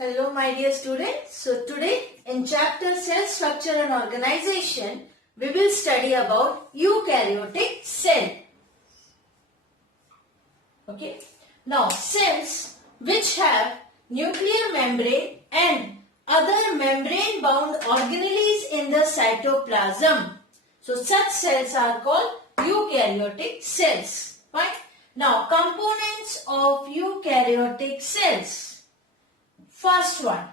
Hello my dear students. So today in chapter Cell Structure and Organization, we will study about eukaryotic cell. Okay. Now cells which have nuclear membrane and other membrane bound organelles in the cytoplasm. So such cells are called eukaryotic cells. Fine. Now components of eukaryotic cells. First one,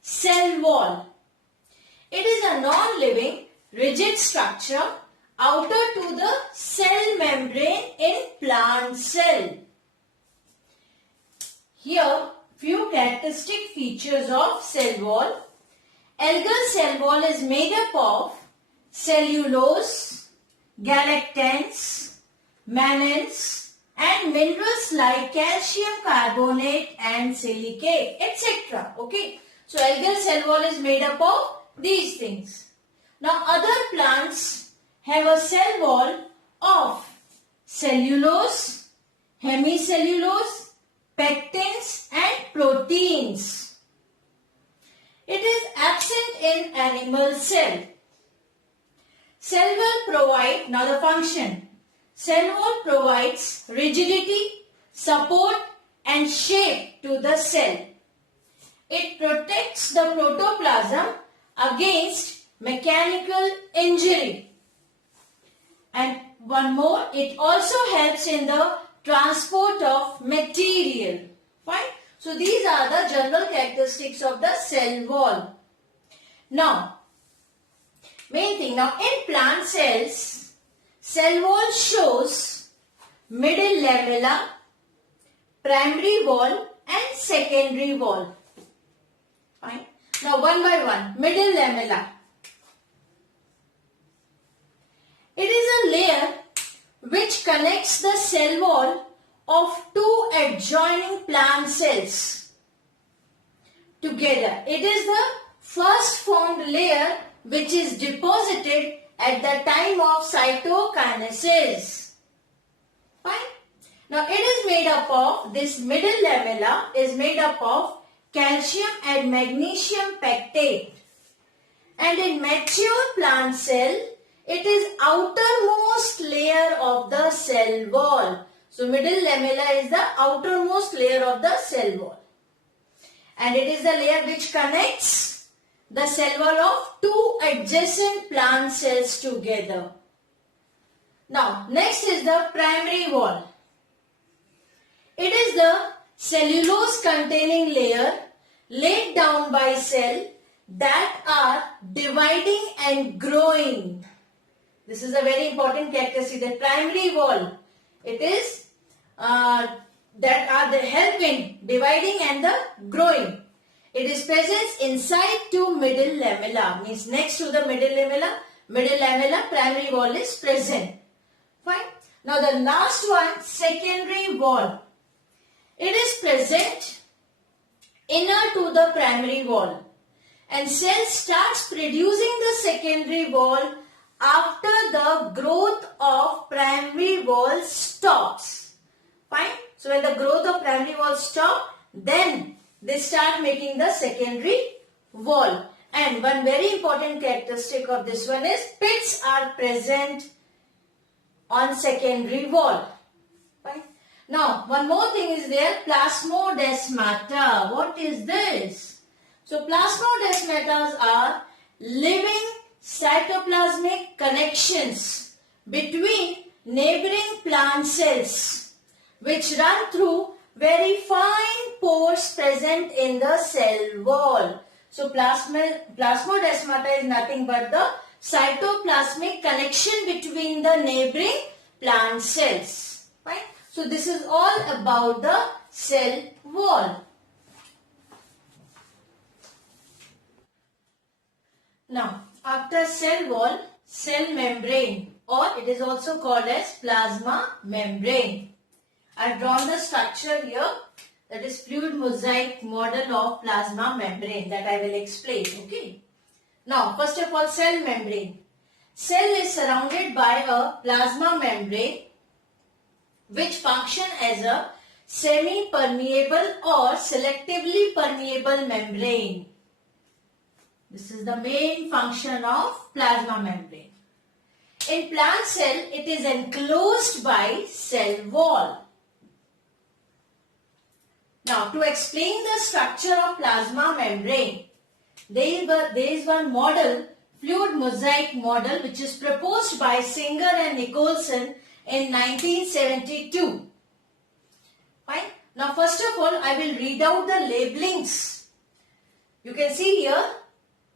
cell wall. It is a non-living rigid structure outer to the cell membrane in plant cell. Here, few characteristic features of cell wall. Algal cell wall is made up of cellulose, galactans, mannans, and minerals like calcium carbonate and silicate, etc. Okay. So algal cell wall is made up of these things. Now other plants have a cell wall of cellulose, hemicellulose, pectins and proteins. It is absent in animal cell. Cell wall provide, now the function. Cell wall provides rigidity, support and shape to the cell. It protects the protoplasm against mechanical injury. And one more, it also helps in the transport of material. Fine. So these are the general characteristics of the cell wall. Now, main thing, now in plant cells, cell wall shows middle lamella, primary wall and secondary wall. Fine. Now one by one, middle lamella. It is a layer which connects the cell wall of two adjoining plant cells together. It is the first formed layer which is deposited at the time of cytokinesis. Fine. Now it is made up of, this middle lamella is made up of calcium and magnesium pectate. And in mature plant cell, it is outermost layer of the cell wall. So middle lamella is the outermost layer of the cell wall. And it is the layer which connects the cell wall of two adjacent plant cells together. Now, next is the primary wall. It is the cellulose containing layer laid down by cell that are dividing and growing. This is a very important characteristic, the primary wall. It is that are the help in dividing and the growing. It is present inside to middle lamella, means next to the middle lamella, primary wall is present. Fine. Now the last one, secondary wall. It is present inner to the primary wall and cell starts producing the secondary wall after the growth of primary wall stops. Fine. So when the growth of primary wall stops, then they start making the secondary wall. And one very important characteristic of this one is pits are present on secondary wall. Fine. Now, one more thing is there, plasmodesmata. What is this? So, plasmodesmatas are living cytoplasmic connections between neighboring plant cells which run through very fine pores present in the cell wall. So plasmodesmata is nothing but the cytoplasmic connection between the neighboring plant cells. Fine. So this is all about the cell wall. Now after cell wall, cell membrane, or it is also called as plasma membrane. I have drawn the structure here, that is fluid mosaic model of plasma membrane, that I will explain. Okay. Now first of all, cell membrane. Cell is surrounded by a plasma membrane which function as a semi-permeable or selectively permeable membrane. This is the main function of plasma membrane. In plant cell, it is enclosed by cell wall. Now, to explain the structure of plasma membrane, there is one model, fluid mosaic model, which is proposed by Singer and Nicholson in 1972. Fine. Now, first of all, I will read out the labelings. You can see here,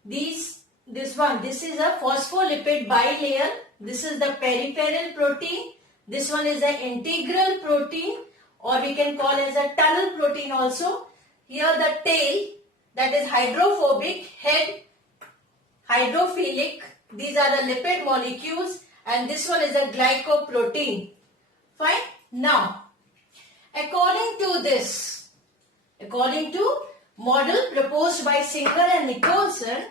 this is a phospholipid bilayer. This is the peripheral protein. This one is the integral protein, or we can call as a tunnel protein also. Here the tail, that is hydrophobic, head hydrophilic. These are the lipid molecules, and this one is a glycoprotein. Fine. Now, according to model proposed by Singer and Nicholson,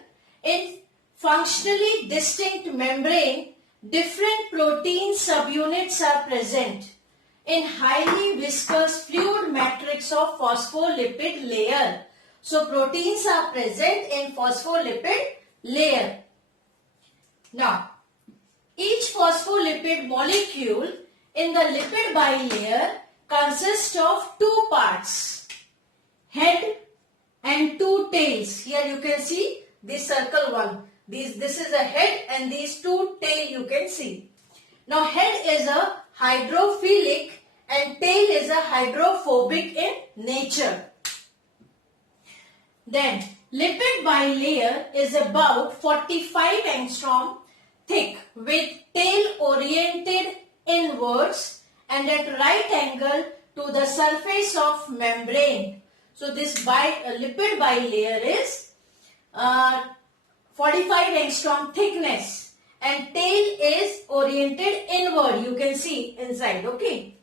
in functionally distinct membrane, different protein subunits are present in highly viscous fluid matrix of phospholipid layer. So, proteins are present in phospholipid layer. Now, each phospholipid molecule in the lipid bilayer consists of two parts, head and two tails. Here you can see this circle one. This is a head and these two tail you can see. Now, head is a hydrophilic and tail is a hydrophobic in nature. Then, lipid bilayer is about 45 angstrom thick with tail oriented inwards and at right angle to the surface of membrane. So, this lipid bilayer is 45 angstrom thickness and tail is oriented inward. You can see inside. Okay.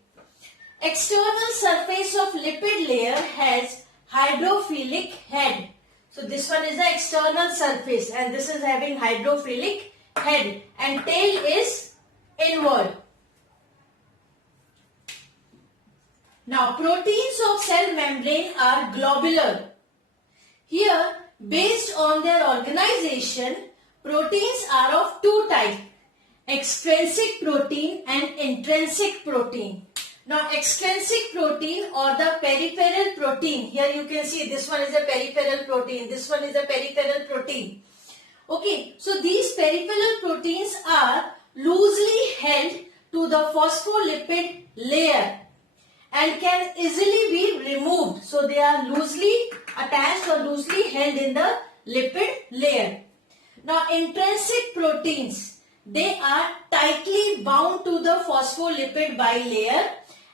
External surface of lipid layer has hydrophilic head. So, this one is the external surface and this is having hydrophilic head and tail is inward. Now, proteins of cell membrane are globular. Here, based on their organization, proteins are of two types, extrinsic protein and intrinsic protein. Now, extrinsic protein or the peripheral protein, here you can see this one is a peripheral protein, this one is a peripheral protein. Okay, so these peripheral proteins are loosely held to the phospholipid layer and can easily be removed. So, they are loosely attached or loosely held in the lipid layer. Now, intrinsic proteins, they are tightly bound to the phospholipid bilayer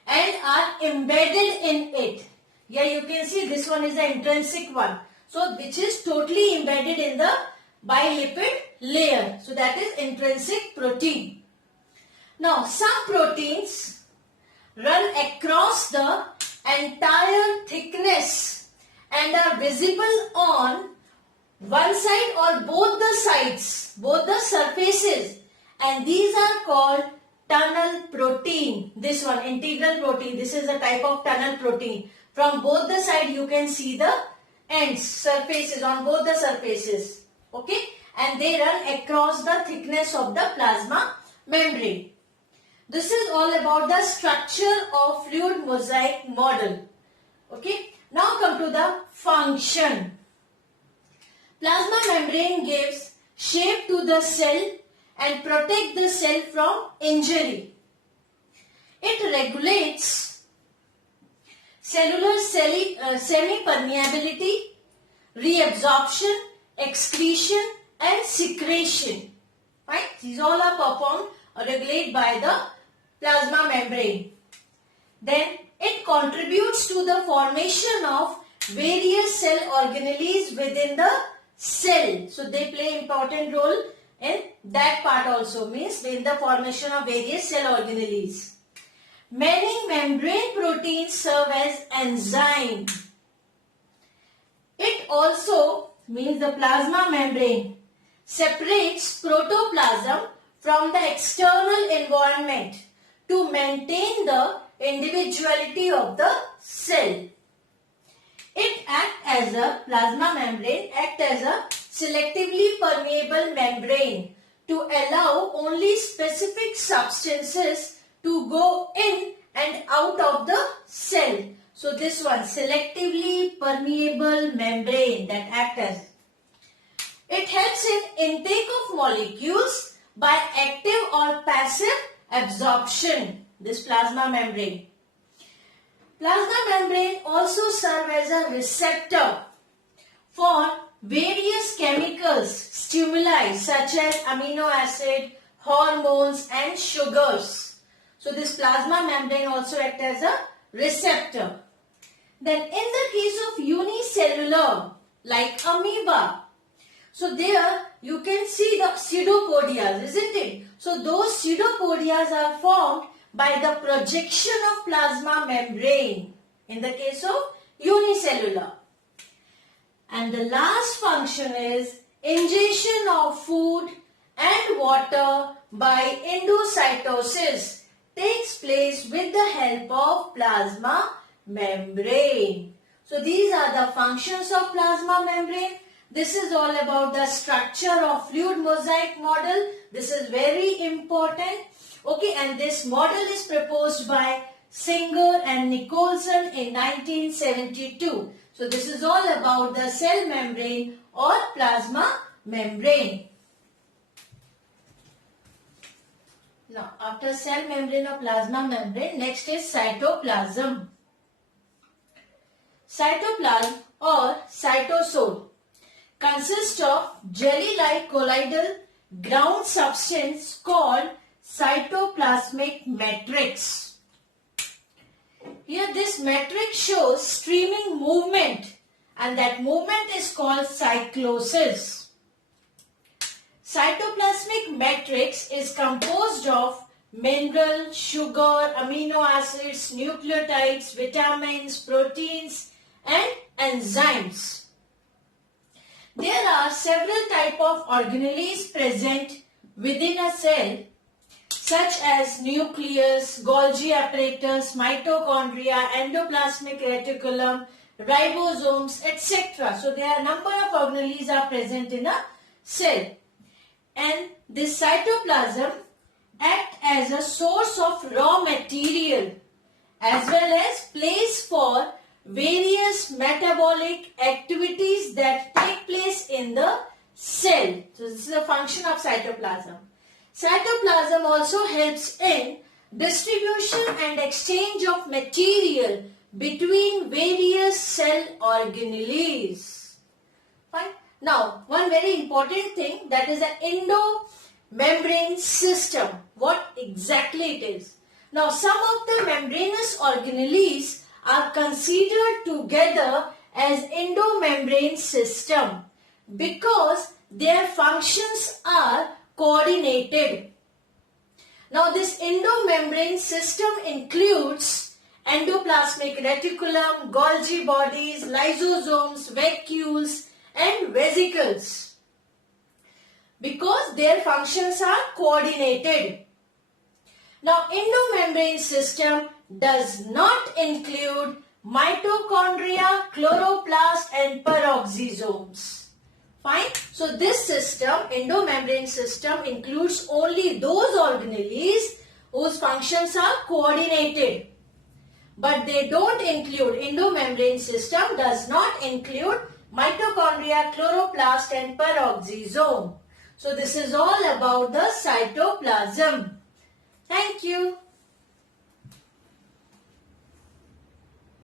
and are embedded in it. Here you can see this one is the intrinsic one. So, which is totally embedded in the bilipid layer. So, that is intrinsic protein. Now, some proteins run across the entire thickness and are visible on one side or both the sides, both the surfaces, and these are called tunnel protein. This one, integral protein, this is a type of tunnel protein. From both the side you can see the ends, surfaces on both the surfaces. Okay, and they run across the thickness of the plasma membrane. This is all about the structure of fluid mosaic model. Okay, now come to the function. Plasma membrane gives shape to the cell and protect the cell from injury. It regulates cellular semi-permeability, reabsorption, excretion and secretion. Right? These all are performed or regulated by the plasma membrane. Then it contributes to the formation of various cell organelles within the cell. So they play important role in that part also, means in the formation of various cell organelles. Many membrane proteins serve as enzyme. It also means the plasma membrane separates protoplasm from the external environment to maintain the individuality of the cell. It plasma membrane act as a selectively permeable membrane to allow only specific substances to go in and out of the cell. So this one, selectively permeable membrane that act as. It helps in intake of molecules by active or passive absorption, this plasma membrane. Plasma membrane also serve as a receptor for various chemicals, stimuli such as amino acid, hormones and sugars. So this plasma membrane also acts as a receptor. Then in the case of unicellular, like amoeba, so there you can see the pseudopodias, isn't it? So those pseudopodias are formed by the projection of plasma membrane in the case of unicellular. And the last function is ingestion of food and water by endocytosis takes place with the help of plasma membrane. So these are the functions of plasma membrane. This is all about the structure of fluid mosaic model. This is very important. Okay, and this model is proposed by Singer and Nicholson in 1972. So this is all about the cell membrane or plasma membrane. Now, after cell membrane or plasma membrane, next is cytoplasm. Cytoplasm or cytosol consists of jelly-like colloidal ground substance called cytoplasmic matrix. Here this matrix shows streaming movement and that movement is called cyclosis. Cytoplasmic matrix is composed of mineral, sugar, amino acids, nucleotides, vitamins, proteins and enzymes. There are several types of organelles present within a cell such as nucleus, Golgi apparatus, mitochondria, endoplasmic reticulum, ribosomes, etc. So there are a number of organelles are present in a cell. And this cytoplasm act as a source of raw material as well as place for various metabolic activities that take place in the cell. So this is a function of cytoplasm. Cytoplasm also helps in distribution and exchange of material between various cell organelles. Fine. Now, one very important thing, that is an endomembrane system. What exactly it is? Now, some of the membranous organelles are considered together as endomembrane system because their functions are coordinated. Now this endomembrane system includes endoplasmic reticulum, Golgi bodies, lysosomes, vacuoles and vesicles because their functions are coordinated. Now endomembrane system does not include mitochondria, chloroplast and peroxisomes. Fine. So this system, endomembrane system, includes only those organelles whose functions are coordinated. But they don't include, endomembrane system does not include mitochondria, chloroplast and peroxisome. So this is all about the cytoplasm. Thank you.